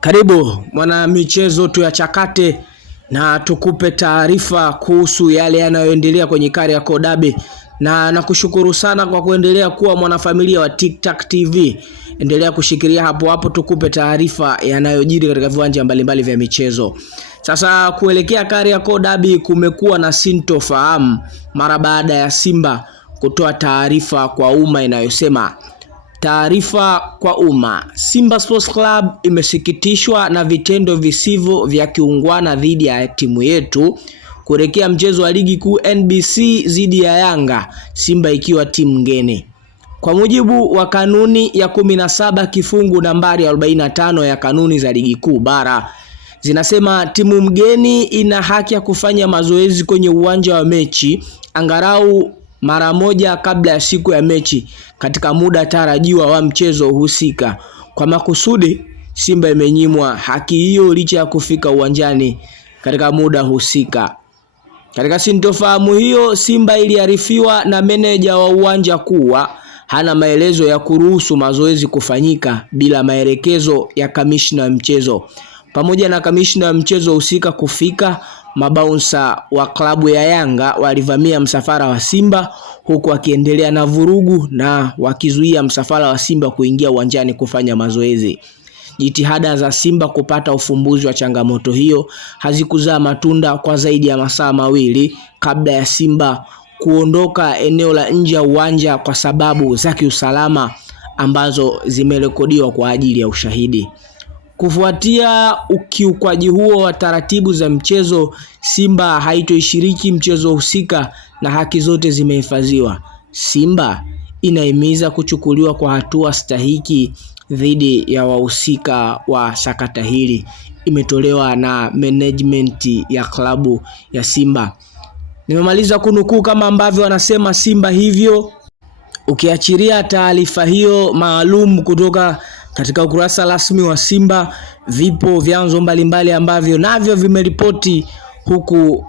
Karibu mwana michezo tuyachakate na tukupe taarifa kuhusu yale yanayoendelea kwenye Kariakoo Derby, na nakushukuru sana kwa kuendelea kuwa mwanafamilia wa TikTok TV. Endelea kushikilia hapo tukupe taarifa yanayojiri katika viwanja mbalimbali vya michezo. Sasa kuelekea Kariakoo Derby kumekuwa na sintofahamu mara baada ya Simba kutoa taarifa kwa umma inayosema: taarifa kwa umma. Simba Sports Club imesikitishwa na vitendo visivyo vya kiungwana dhidi ya timu yetu kuelekea mchezo wa ligi kuu NBC dhidi ya Yanga, Simba ikiwa timu ngeni. Kwa mujibu wa kanuni ya 17 kifungu nambari 45 ya kanuni za ligi kuu bara, zinasema timu mgeni ina haki ya kufanya mazoezi kwenye uwanja wa mechi angalau mara moja kabla ya siku ya mechi katika muda tarajiwa wa mchezo husika. Kwa makusudi, Simba imenyimwa haki hiyo licha ya kufika uwanjani katika muda husika. Katika sintofahamu hiyo, Simba iliarifiwa na meneja wa uwanja kuwa hana maelezo ya kuruhusu mazoezi kufanyika bila maelekezo ya kamishna wa mchezo. Pamoja na kamishna wa mchezo husika kufika, mabaunsa wa klabu ya Yanga walivamia msafara wa Simba huku wakiendelea na vurugu na wakizuia msafara wa Simba kuingia uwanjani kufanya mazoezi. Jitihada za Simba kupata ufumbuzi wa changamoto hiyo hazikuzaa matunda kwa zaidi ya masaa mawili kabla ya Simba kuondoka eneo la nje ya uwanja kwa sababu za kiusalama ambazo zimerekodiwa kwa ajili ya ushahidi. Kufuatia ukiukwaji huo wa taratibu za mchezo, Simba haitoishiriki mchezo husika na haki zote zimehifadhiwa. Simba inahimiza kuchukuliwa kwa hatua stahiki dhidi ya wahusika wa sakata hili. Imetolewa na management ya klabu ya Simba. Nimemaliza kunukuu kama ambavyo wanasema Simba hivyo. Ukiachilia taarifa hiyo maalum kutoka katika ukurasa rasmi wa Simba, vipo vyanzo mbalimbali ambavyo navyo vimeripoti, huku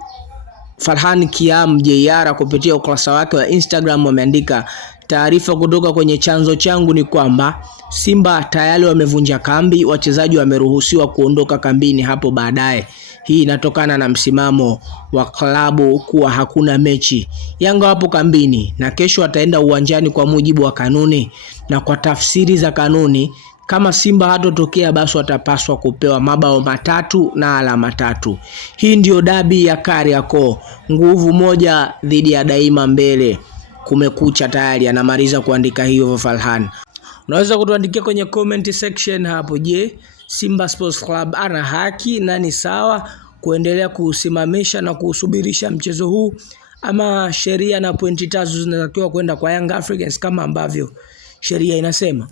Farhan Kiam JR kupitia ukurasa wake wa Instagram wameandika: taarifa kutoka kwenye chanzo changu ni kwamba Simba tayari wamevunja kambi, wachezaji wameruhusiwa kuondoka kambini hapo baadaye. Hii inatokana na msimamo wa klabu kuwa hakuna mechi. Yanga wapo kambini na kesho wataenda uwanjani kwa mujibu wa kanuni, na kwa tafsiri za kanuni, kama Simba hatotokea basi watapaswa kupewa mabao 3 na alama 3. Hii ndio dabi ya Kariakoo, nguvu moja dhidi ya daima mbele. Kumekucha tayari, anamaliza kuandika hiyo Farhan. Unaweza kutuandikia kwenye comment section hapo, je, Simba Sports Club ana haki na ni sawa kuendelea kusimamisha na kusubirisha mchezo huu, ama sheria na pointi 3 zinatakiwa kwenda kwa Young Africans kama ambavyo sheria inasema?